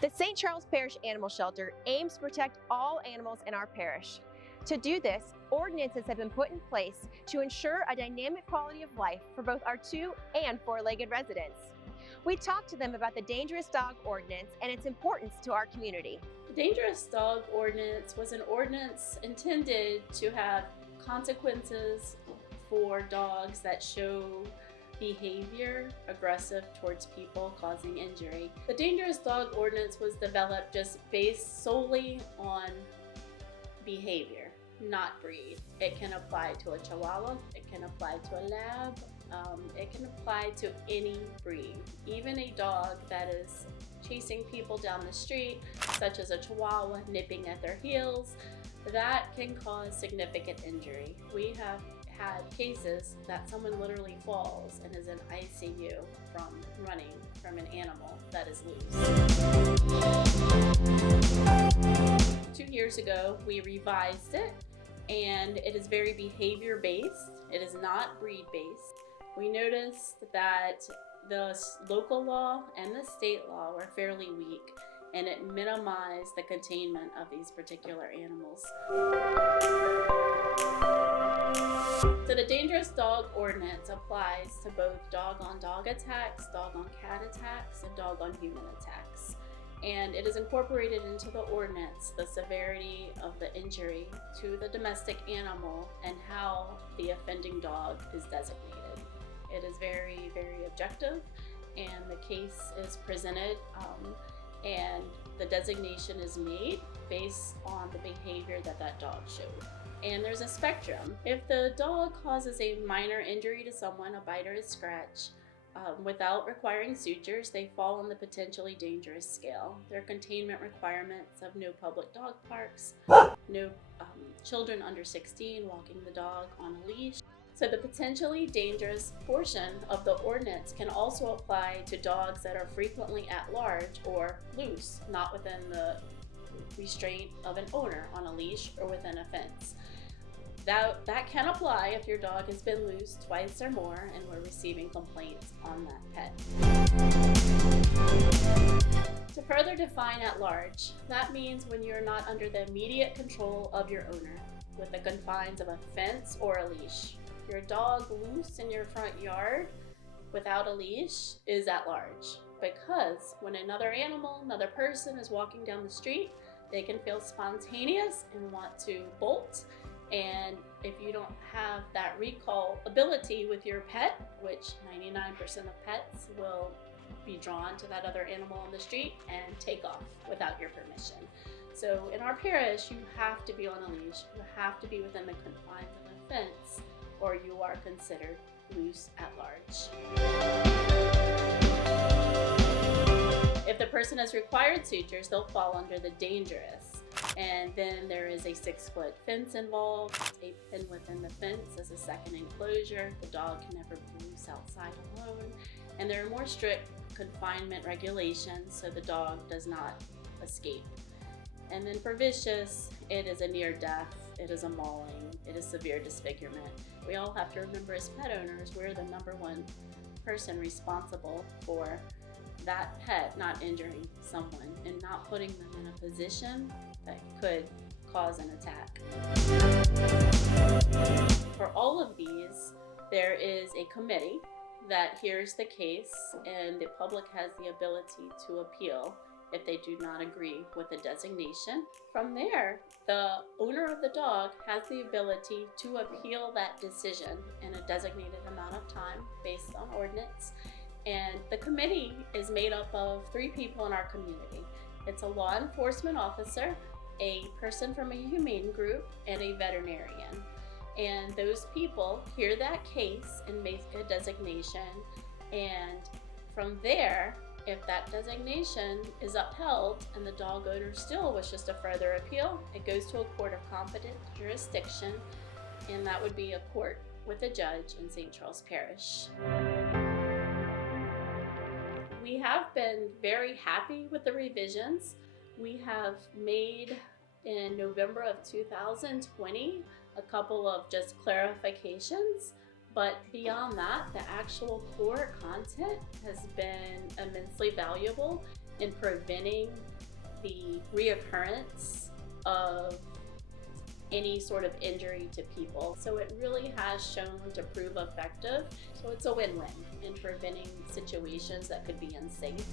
The St. Charles Parish Animal Shelter aims to protect all animals in our parish. To do this, ordinances have been put in place to ensure a dynamic quality of life for both our 2- and 4-legged residents. We talked to them about the Dangerous Dog Ordinance and its importance to our community. The Dangerous Dog Ordinance was an ordinance intended to have consequences for dogs that show behavior aggressive towards people, causing injury. The Dangerous Dog Ordinance was developed just based solely on behavior, not breed. It can apply to a Chihuahua, it can apply to a Lab, it can apply to any breed. Even a dog that is chasing people down the street, such as a Chihuahua nipping at their heels, that can cause significant injury. We have had cases that someone literally falls and is in ICU from running from an animal that is loose. 2 years ago, we revised it, and it is very behavior-based. It is not breed-based. We noticed that the local law and the state law were fairly weak, and it minimized the containment of these particular animals. So the Dangerous Dog Ordinance applies to both dog-on-dog attacks, dog-on-cat attacks, and dog-on-human attacks. And it is incorporated into the ordinance the severity of the injury to the domestic animal and how the offending dog is designated. It is very, very objective, and the case is presented and the designation is made based on the behavior that that dog showed. And there's a spectrum. If the dog causes a minor injury to someone, a bite or a scratch, without requiring sutures, they fall on the potentially dangerous scale. There are containment requirements of no public dog parks, no children under 16 walking the dog on a leash. So the potentially dangerous portion of the ordinance can also apply to dogs that are frequently at large or loose, not within the restraint of an owner on a leash or within a fence. That can apply if your dog has been loose twice or more and we're receiving complaints on that pet. To further define at large, that means when you're not under the immediate control of your owner, with the confines of a fence or a leash. Your dog loose in your front yard without a leash is at large, because when another animal, another person is walking down the street, they can feel spontaneous and want to bolt. And if you don't have that recall ability with your pet, which 99% of pets will be drawn to that other animal on the street and take off without your permission. So in our parish, you have to be on a leash. You have to be within the confines of a fence, or you are considered loose at large. If the person has required sutures, they'll fall under the dangerous. And then there is a 6-foot fence involved. A pin within the fence as a second enclosure. The dog can never be loose outside alone. And there are more strict confinement regulations so the dog does not escape. And then for vicious, it is a near death, it is a mauling, it is severe disfigurement. We all have to remember as pet owners, we're the #1 person responsible for that pet not injuring someone and not putting them in a position that could cause an attack. For all of these, there is a committee that hears the case, and the public has the ability to appeal if they do not agree with the designation. From there, the owner of the dog has the ability to appeal that decision in a designated amount of time based on ordinance. And the committee is made up of 3 people in our community. It's a law enforcement officer, a person from a humane group, and a veterinarian. And those people hear that case and make a designation. And from there, if that designation is upheld and the dog owner still wishes to further appeal, it goes to a court of competent jurisdiction, and that would be a court with a judge in St. Charles Parish. We have been very happy with the revisions. We have made in November of 2020 a couple of just clarifications. But beyond that, the actual core content has been immensely valuable, in preventing the reoccurrence of any sort of injury to people. So it really has shown to prove effective. So it's a win-win in preventing situations that could be unsafe.